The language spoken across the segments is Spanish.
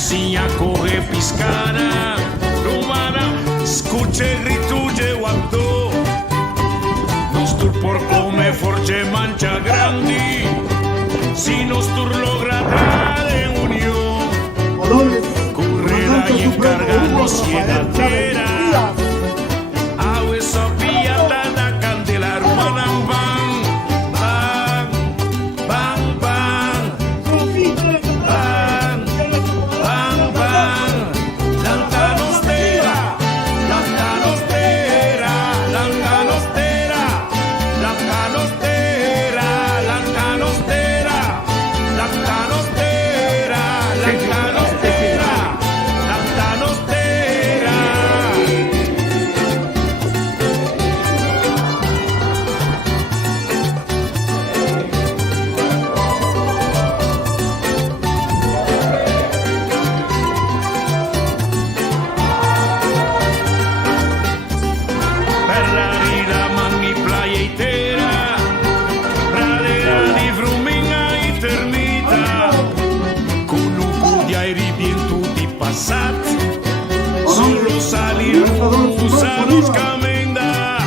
Sinha corre piscana, rumana, escuche gritulle guató. Nostur por come force mancha grandi, si nostur logra dar en unión, correrá y encargarnos y entera. Awe sopía tana candela rumana bang, bang, bang, bang. Solo salir usados camenda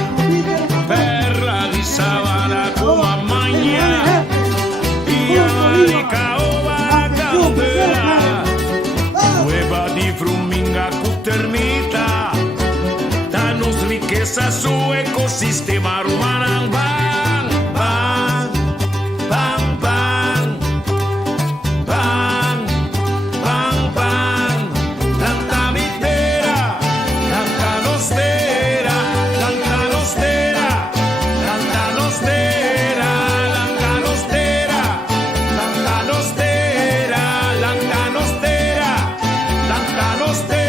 per la di sabana come magna e amarica ova candela nueva di fruminga cuternita danos riqueza su ecosistema rumana bang bang bang bang bang bang bang tanta mitera tanta nostera tanta nostera tanta nostera tanta nostera tanta nostera tanta nostera tanta nostera.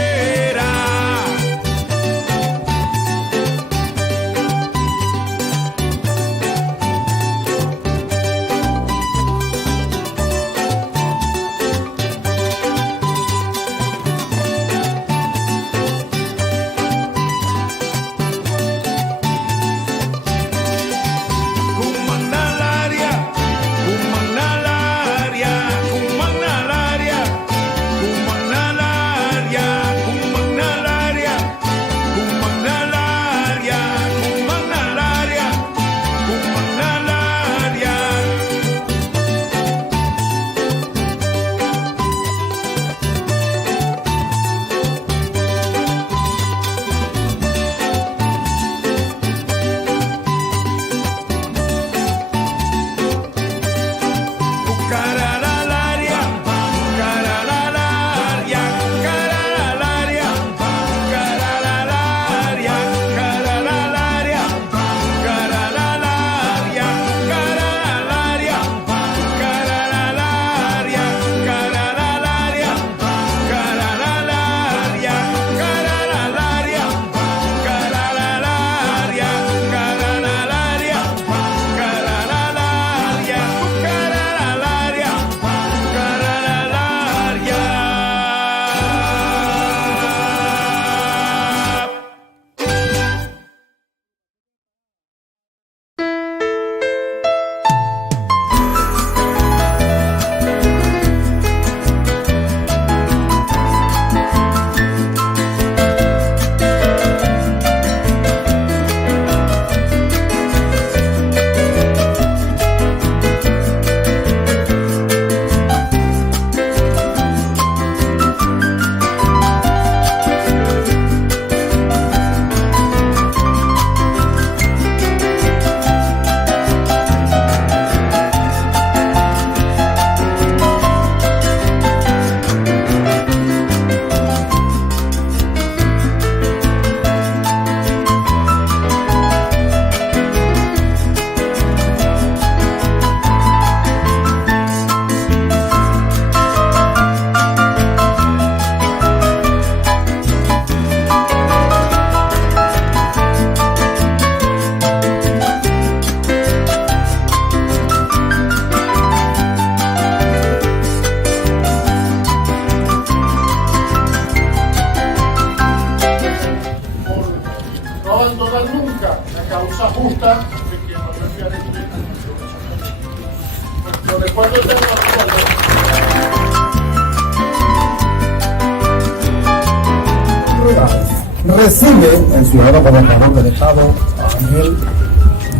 Recibe el ciudadano gobernador del estado, Ángel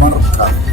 Marcano.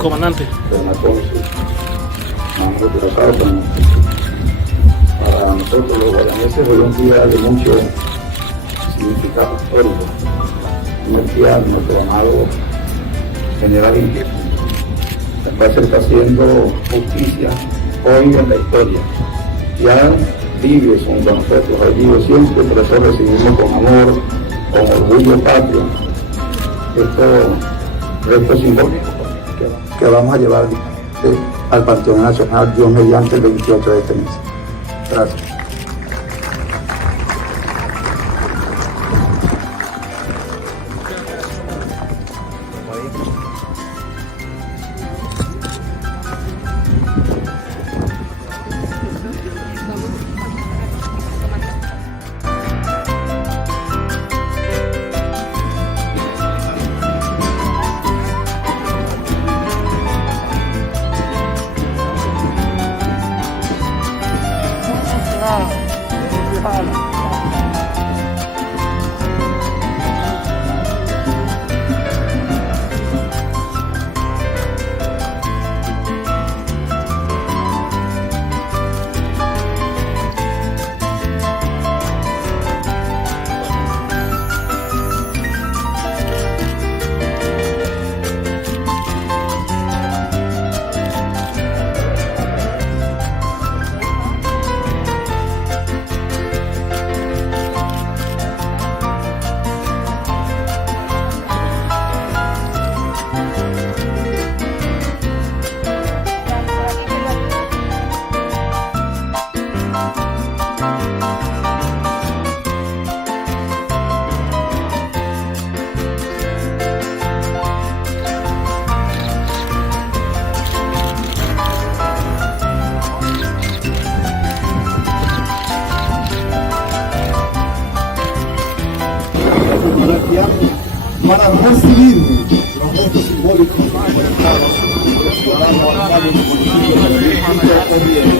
Comandante. Para nosotros los guaraneses es un día de mucho significado histórico, un día de nuestro amado general inquieto, el cual se está haciendo justicia hoy en la historia. Ya vive junto a nosotros, ha vivido siempre, por eso recibimos con amor, con orgullo patrio, esto simbólico que vamos a llevar al Panteón Nacional, Dios mediante, el 28 de este mes. Gracias. Para recibir los gestos simbólicos de los ciudadanos alcaldes del municipio de Oviedo.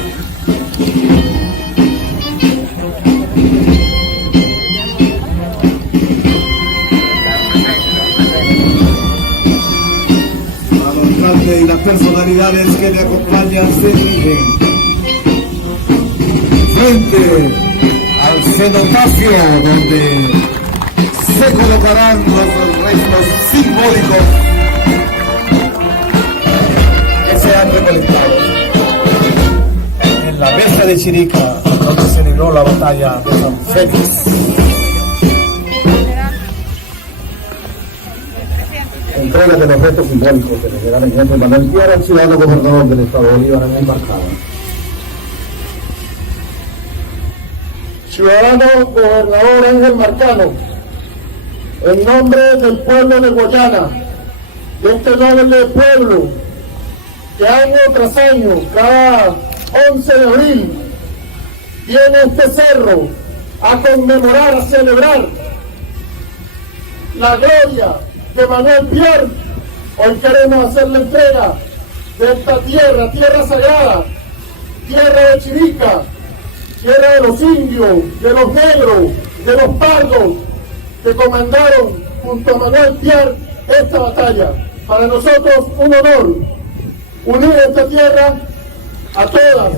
Para los alcaldes y las personalidades que le acompañan se dirigen frente al cenotafio donde se colocarán los restos simbólicos que se han recolectado en la mesa de Chirica, donde se libró la batalla de San Félix. Entrega de los restos simbólicos que le llegarán en Henry Manuel Piar al ciudadano gobernador del estado de Bolívar en el Marcano. Ciudadano gobernador Ángel Marcano, en nombre del pueblo de Guayana, de este noble pueblo que año tras año, cada 11 de abril, viene a este cerro a conmemorar, a celebrar la gloria de Manuel Piar, hoy queremos hacer la entrega de esta tierra, tierra sagrada, tierra de Chirica, tierra de los indios, de los negros, de los pardos, que comandaron junto a Manuel Piar esta batalla. Para nosotros un honor unir esta tierra a todas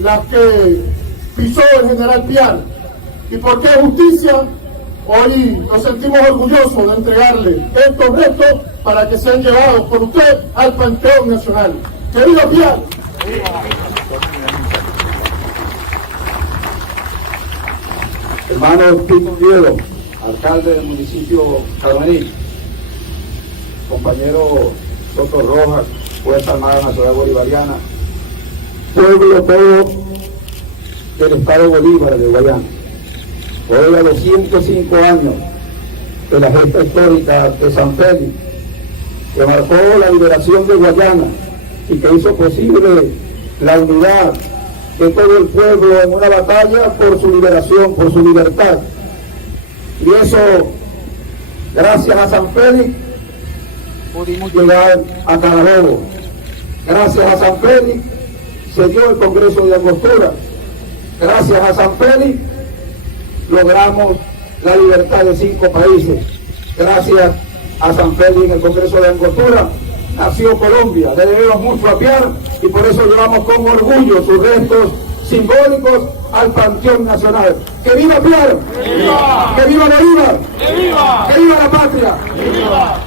las que pisó el general Piar. ¿Y por qué justicia? Hoy nos sentimos orgullosos de entregarle estos restos para que sean llevados por usted al Panteón Nacional. ¡Que viva Piar! Hermano Tito Diego, alcalde del municipio Caroní, compañero Soto Rojas, Fuerza Armada Nacional Bolivariana, pueblo todo del Estado Bolívar de Guayana. Hoy a los 105 años de la gesta histórica de San Félix, que marcó la liberación de Guayana y que hizo posible la unidad de todo el pueblo en una batalla por su liberación, por su libertad. Y eso, gracias a San Félix, pudimos llegar a Carabobo. Gracias a San Félix se dio el Congreso de Angostura. Gracias a San Félix logramos la libertad de 5 países. Gracias a San Félix en el Congreso de Angostura nació Colombia. Le debemos mucho a Piar y por eso llevamos con orgullo sus restos simbólicos al Panteón Nacional. ¡Que viva Piar! ¡Que viva! ¡Que viva Bolívar! ¡Que viva! ¡Que viva la patria! ¡Que viva!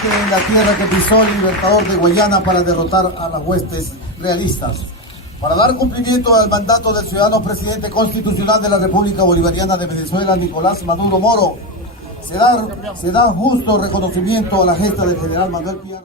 En la tierra que pisó el libertador de Guayana para derrotar a las huestes realistas. Para dar cumplimiento al mandato del ciudadano presidente constitucional de la República Bolivariana de Venezuela, Nicolás Maduro Moro, se da justo reconocimiento a la gesta del general Manuel Piar.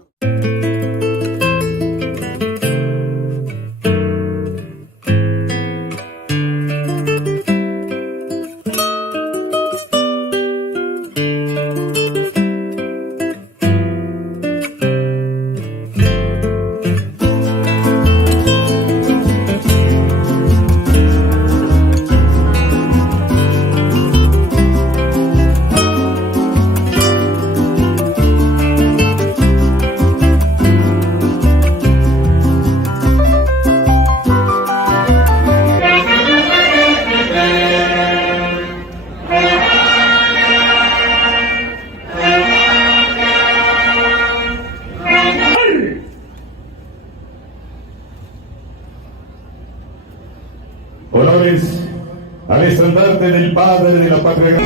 Honores al estandarte del padre de la patria.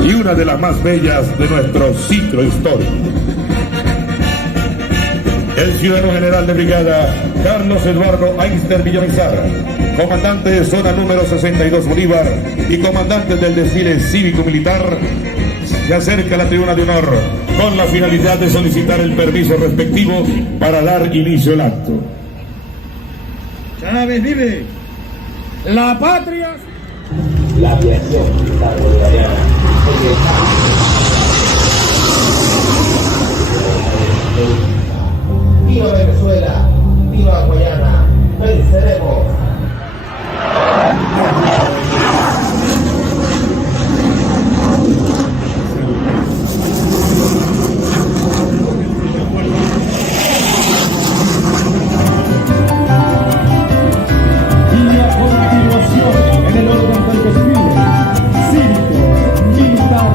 Y una de las más bellas de nuestro ciclo histórico. El ciudadano general de brigada Carlos Eduardo Einster Villamizarra, comandante de zona número 62 Bolívar y comandante del desfile cívico-militar, se acerca a la tribuna de honor con la finalidad de solicitar el permiso respectivo para dar inicio al acto. Chávez vive. La patria. La aviación militar bolivariana. ¡Viva Venezuela! ¡Viva Guayana! ¡Venceremos! Y a continuación, en el orden del desfile cívico, militar,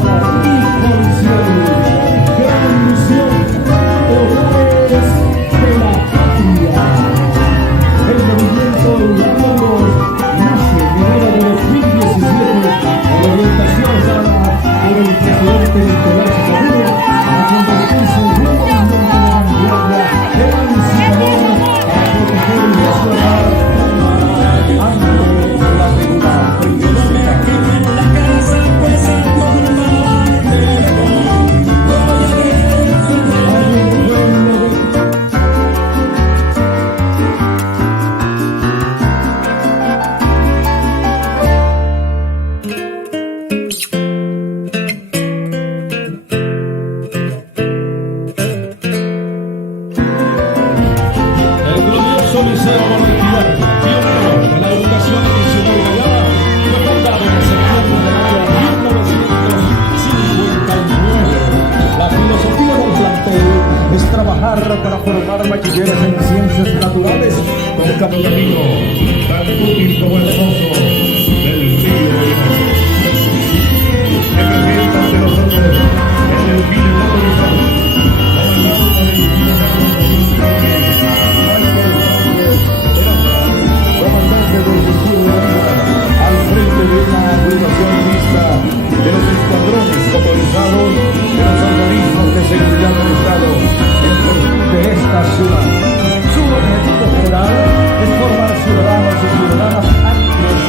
para formar bachilleres en ciencias naturales con camino tan útil como hermoso del río Bolivar. Que presenta ante nosotros el desfile motorizado, comandado por el comandante del escudo de Bolívar, al frente de una agrupación mixta de los escuadrones motorizados de los organismos de seguridad del Estado en virtud de esta ciudad. Su objetivo general es formar ciudadanos y ciudadanas activos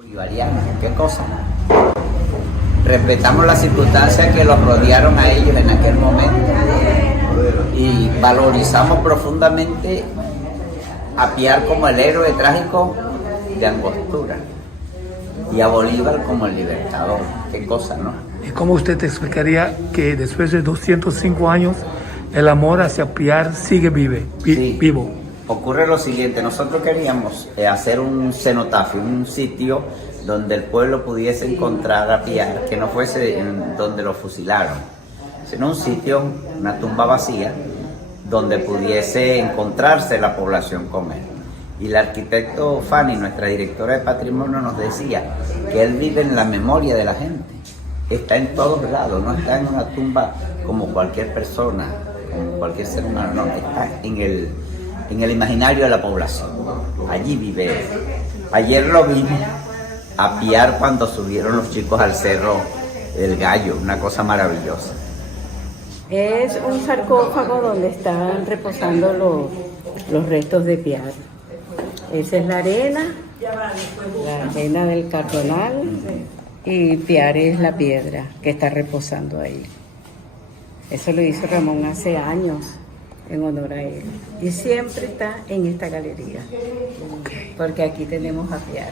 Bolivariana, ¿qué cosa? Respetamos las circunstancias que los rodearon a ellos en aquel momento y valorizamos profundamente a Piar como el héroe trágico de Angostura y a Bolívar como el libertador. Qué cosa, ¿no? ¿Y cómo usted te explicaría que después de 205 años el amor hacia Piar sigue vivo? Ocurre lo siguiente, nosotros queríamos hacer un cenotafio, un sitio donde el pueblo pudiese encontrar a Piar, que no fuese en donde lo fusilaron, sino un sitio, una tumba vacía, donde pudiese encontrarse la población con él. Y el arquitecto Fanny, nuestra directora de patrimonio, nos decía que él vive en la memoria de la gente, está en todos lados, no está en una tumba como cualquier persona, como cualquier ser humano, no, está en el imaginario de la población, allí vive él. Ayer lo vimos a Piar cuando subieron los chicos al Cerro del Gallo, una cosa maravillosa. Es un sarcófago donde están reposando los restos de Piar. Esa es la arena del Cardonal, y Piar es la piedra que está reposando ahí. Eso lo hizo Ramón hace años en honor a él. Y siempre está en esta galería, porque aquí tenemos a Piar.